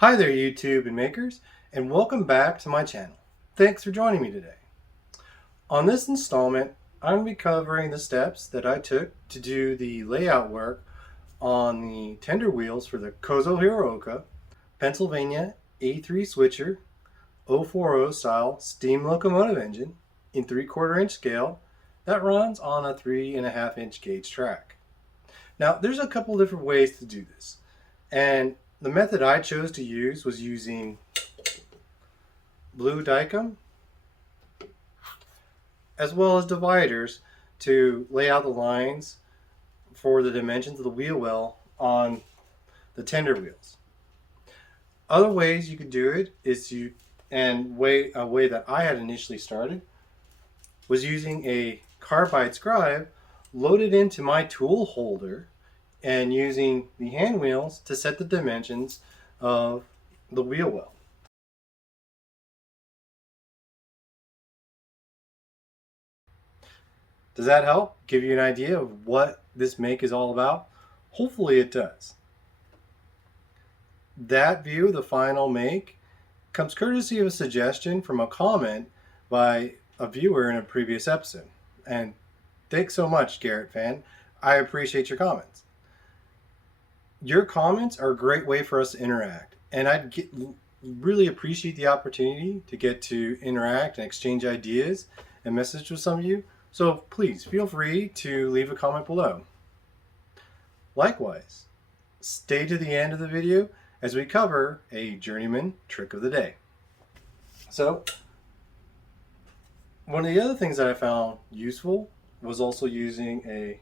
Hi there, YouTube and makers, and welcome back to my channel. Thanks for joining me today. On this installment, I'm going to be covering the steps that I took to do the layout work on the tender wheels for the Kozo Hiraoka Pennsylvania A-3 switcher 040 style steam locomotive engine in 3/4 inch scale that runs on a 3.5 inch gauge track. Now, there's a couple different ways to do this, and the method I chose to use was using Blue Dykem as well as dividers to lay out the lines for the dimensions of the wheel well on the tender wheels. Other ways you could do it is a way that I had initially started was using a carbide scribe loaded into my tool holder and using the hand wheels to set the dimensions of the wheel well. Does that help give you an idea of what this make is all about? Hopefully it does. That view of the final make comes courtesy of a suggestion from a comment by a viewer in a previous episode. And thanks so much, Garrett fan. I appreciate your comments. Your comments are a great way for us to interact, and I'd really appreciate the opportunity to get to interact and exchange ideas and message with some of you. So please feel free to leave a comment below. Likewise, stay to the end of the video as we cover a journeyman trick of the day. So, one of the other things that I found useful was also using a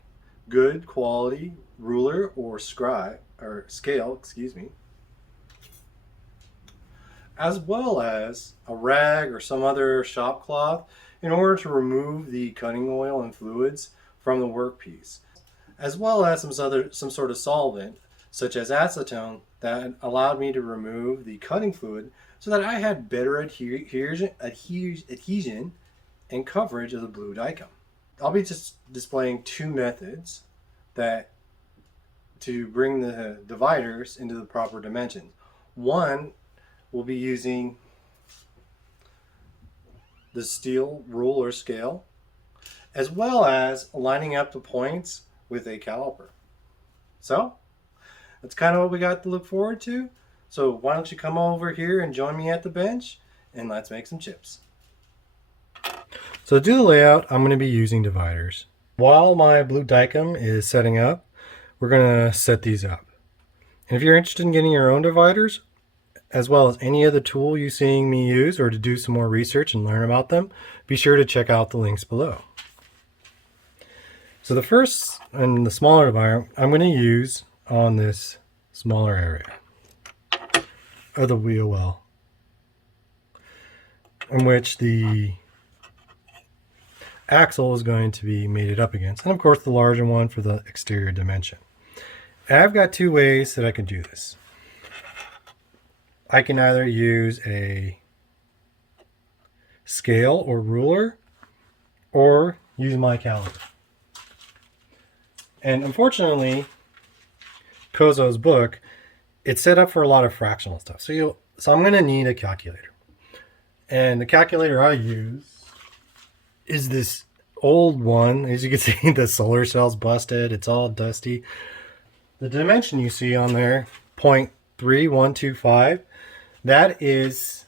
good quality ruler or scale, as well as a rag or some other shop cloth in order to remove the cutting oil and fluids from the workpiece, as well as some sort of solvent such as acetone that allowed me to remove the cutting fluid so that I had better adhesion and coverage of the Blue Dykem. I'll be just displaying two methods to bring the dividers into the proper dimensions. One will be using the steel ruler scale, as well as lining up the points with a caliper. So that's kind of what we got to look forward to. So why don't you come over here and join me at the bench and let's make some chips. So to do the layout, I'm going to be using dividers. While my Blue Dykem is setting up, we're going to set these up. And if you're interested in getting your own dividers, as well as any other tool you're seeing me use or to do some more research and learn about them, be sure to check out the links below. So the first and the smaller divider I'm going to use on this smaller area of the wheel well, in which the axle is going to be mated up against, and of course the larger one for the exterior dimension. And I've got two ways that I can do this. I can either use a scale or ruler or use my caliper. And unfortunately, Kozo's book, it's set up for a lot of fractional stuff. So I'm going to need a calculator. And the calculator I use is this old one. As you can see, the solar cell's busted. It's all dusty. The dimension you see on there, 0.3125, that is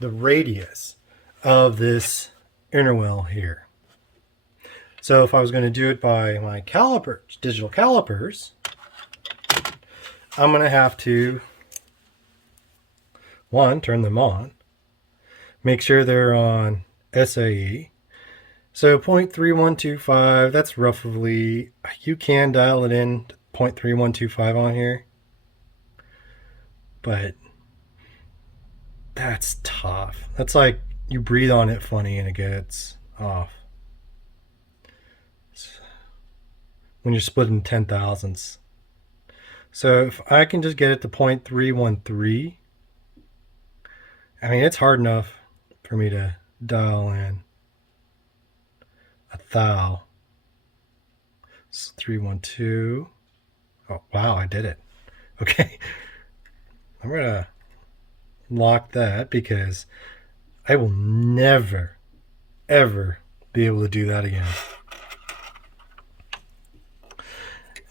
the radius of this inner well here. So if I was going to do it by my digital calipers, I'm going to have to, one, turn them on, make sure they're on SAE. So 0.3125, that's roughly, you can dial it in to 0.3125 on here, but that's tough. That's like you breathe on it funny and it gets off. When you're splitting 10,000ths. So if I can just get it to 0.313, I mean, it's hard enough for me to dial in a thou. It's 312. Oh, wow, I did it. Okay. I'm gonna lock that because I will never, ever be able to do that again.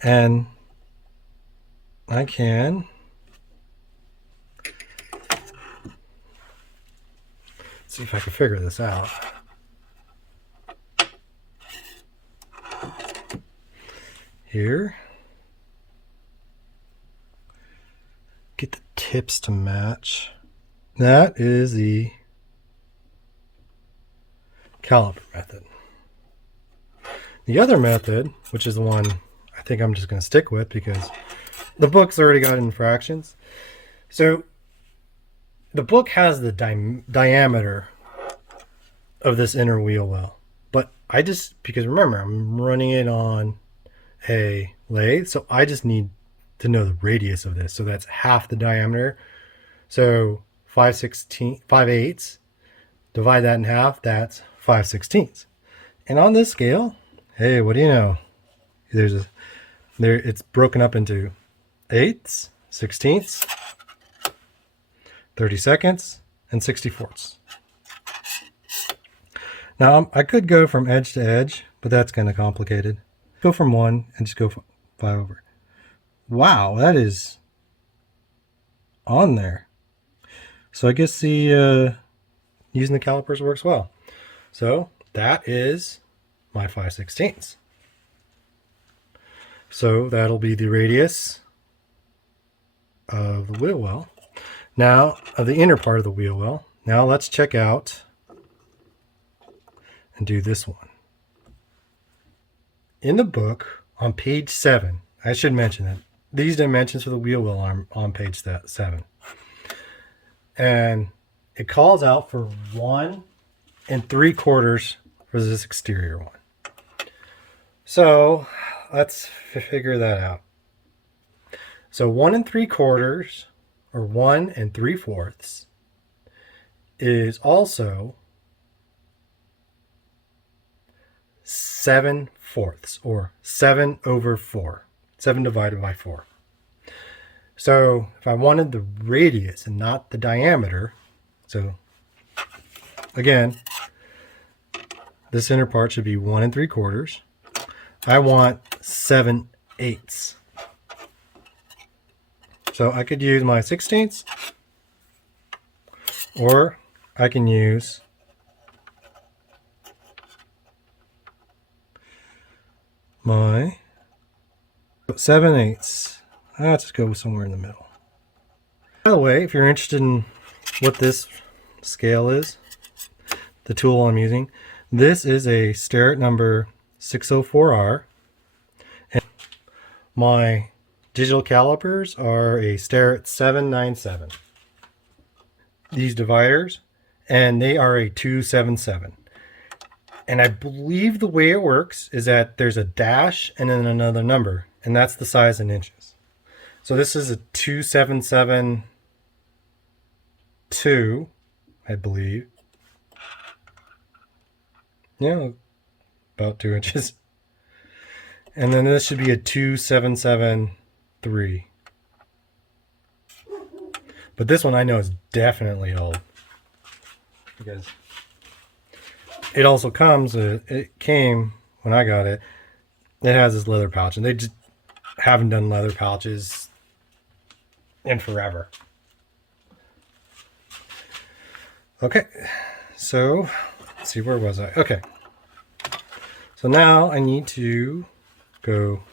And I can see if I can figure this out. Here, get the tips to match. That is the caliper method. The other method, which is the one I think I'm just going to stick with because the book's already got infractions. So the book has the diameter of this inner wheel well, but I just, because remember, I'm running it on a lathe, so I just need to know the radius of this. So that's half the diameter. So 5/8, divide that in half, that's 5/16. And on this scale, hey, what do you know? It's broken up into 8ths, 16ths, 32nds, and 64ths. Now I could go from edge to edge, but that's kind of complicated. Go from 1 and just go 5 over. Wow, that is on there. So I guess the using the calipers works well. So that is my 5/16. So that'll be the radius of the wheel well. Now, of the inner part of the wheel well. Now let's check out and do this one. In the book, on page 7, I should mention that these dimensions for the wheel well are on page 7. And it calls out for 1 3/4 for this exterior one. So let's figure that out. So 1 3/4 or 1 3/4 is also 7/4 or 7 over 4. 7 divided by 4. So if I wanted the radius and not the diameter, so again, this inner part should be 1 3/4. I want 7/8. So I could use my 16ths, or I can use my 7/8. Let's just go somewhere in the middle. By the way, if you're interested in what this scale is, the tool I'm using, this is a Starrett number 604R. And my digital calipers are a Starrett 797. These dividers, and they are a 277. And I believe the way it works is that there's a dash and then another number, and that's the size in inches. So this is a 277.2, I believe. Yeah, about 2 inches. And then this should be a 277.3. But this one I know is definitely old, because it also comes, it came when I got it, it has this leather pouch, and they just haven't done leather pouches in forever. Okay, so let's see, where was I? Okay, so now I need to go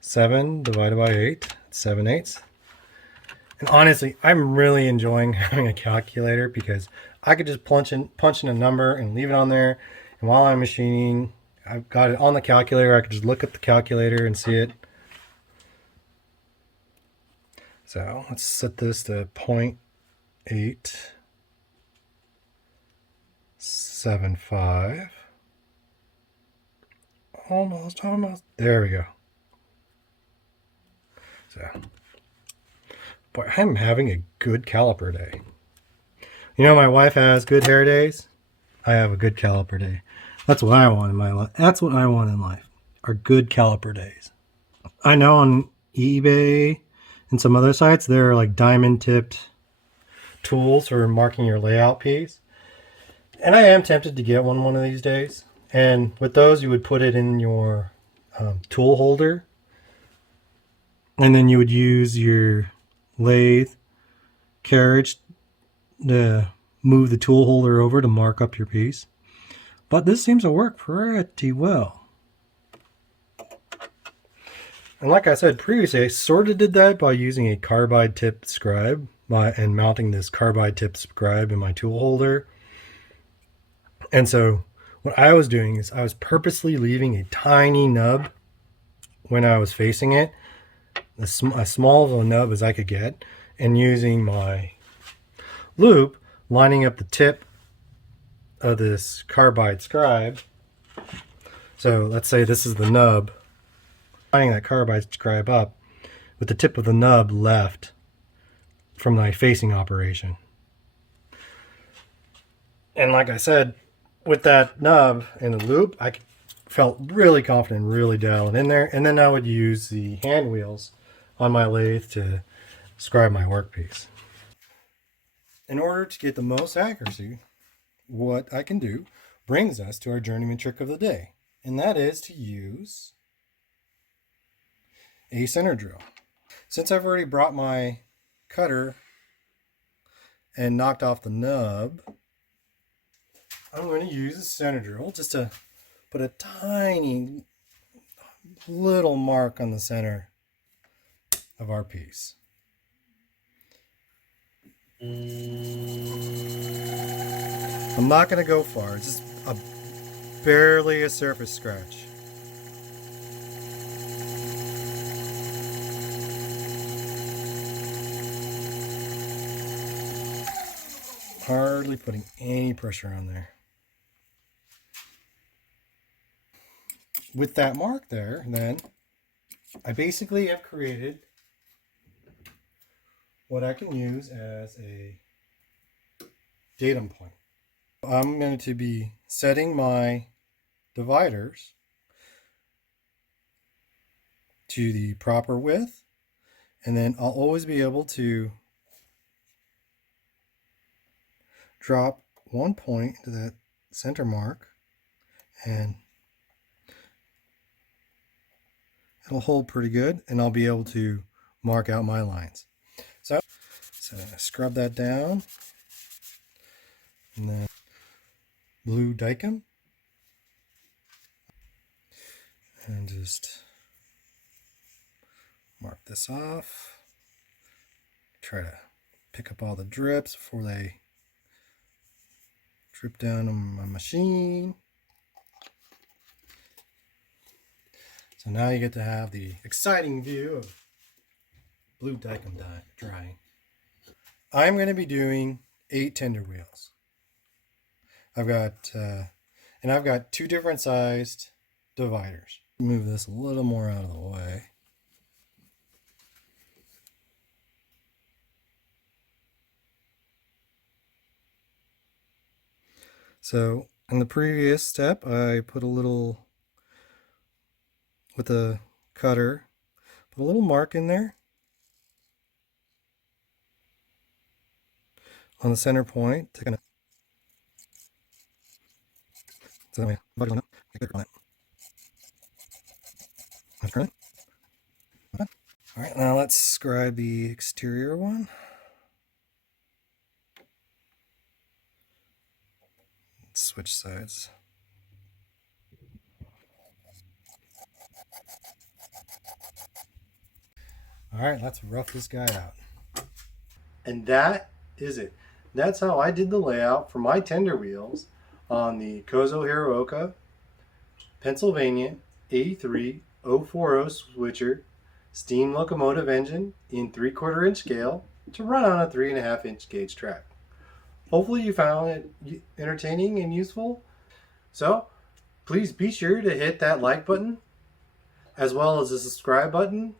7 divided by 8, 7/8. And honestly, I'm really enjoying having a calculator because I could just punch in a number and leave it on there. And while I'm machining, I've got it on the calculator. I could just look at the calculator and see it. So let's set this to 0.875. Almost. There we go. So, boy, I'm having a good caliper day. You know, my wife has good hair days. I have a good caliper day. That's what I want in my life. That's what I want in life, are good caliper days. I know on eBay and some other sites, they're like diamond tipped tools for marking your layout piece. And I am tempted to get one of these days. And with those, you would put it in your tool holder. And then you would use your lathe carriage to move the tool holder over to mark up your piece. But this seems to work pretty well. And like I said previously, I sort of did that by using a carbide tip scribe and mounting this carbide tip scribe in my tool holder. And so what I was doing is I was purposely leaving a tiny nub when I was facing it, as small of a nub as I could get, and using my loop, lining up the tip of this carbide scribe. So let's say this is the nub, lining that carbide scribe up with the tip of the nub left from my facing operation. And like I said, with that nub and the loop, I felt really confident, really dialing in there. And then I would use the hand wheels on my lathe to scribe my workpiece. In order to get the most accuracy, what I can do brings us to our journeyman trick of the day, and that is to use a center drill. Since I've already brought my cutter and knocked off the nub, I'm going to use a center drill just to put a tiny little mark on the center of our piece. I'm not going to go far, it's just barely a surface scratch. Hardly putting any pressure on there. With that mark there, then, I basically have created what I can use as a datum point. I'm going to be setting my dividers to the proper width, and then I'll always be able to drop one point into that center mark, and it'll hold pretty good, and I'll be able to mark out my lines. So scrub that down, and then Blue Dykem, and just mark this off. Try to pick up all the drips before they drip down on my machine. So now you get to have the exciting view of Blue Dykem drying. I'm going to be doing 8 tender wheels. I've got 2 different sized dividers. Move this a little more out of the way. So in the previous step, I put a little, with a cutter, put a little mark in there on the center point to kind of, so that way, if I go up, I get on it. Let's turn it. Okay. All right, now let's scribe the exterior one. Let's switch sides. All right, let's rough this guy out. And that is it. That's how I did the layout for my tender wheels on the Kozo Hiraoka Pennsylvania A-3 040 switcher steam locomotive engine in 3/4 inch scale to run on a 3.5 inch gauge track. Hopefully you found it entertaining and useful. So please be sure to hit that like button, as well as the subscribe button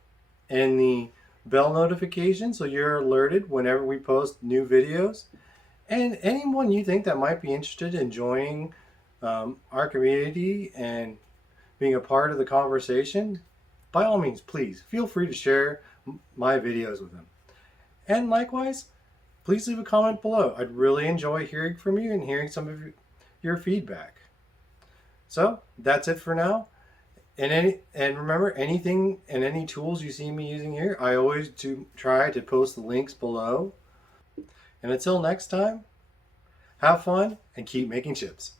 and the bell notification so you're alerted whenever we post new videos. And anyone you think that might be interested in joining our community and being a part of the conversation, by all means, please feel free to share my videos with them. And likewise, please leave a comment below. I'd really enjoy hearing from you and hearing some of your feedback. So that's it for now. And remember, anything and any tools you see me using here, I always do try to post the links below. And until next time, have fun and keep making chips.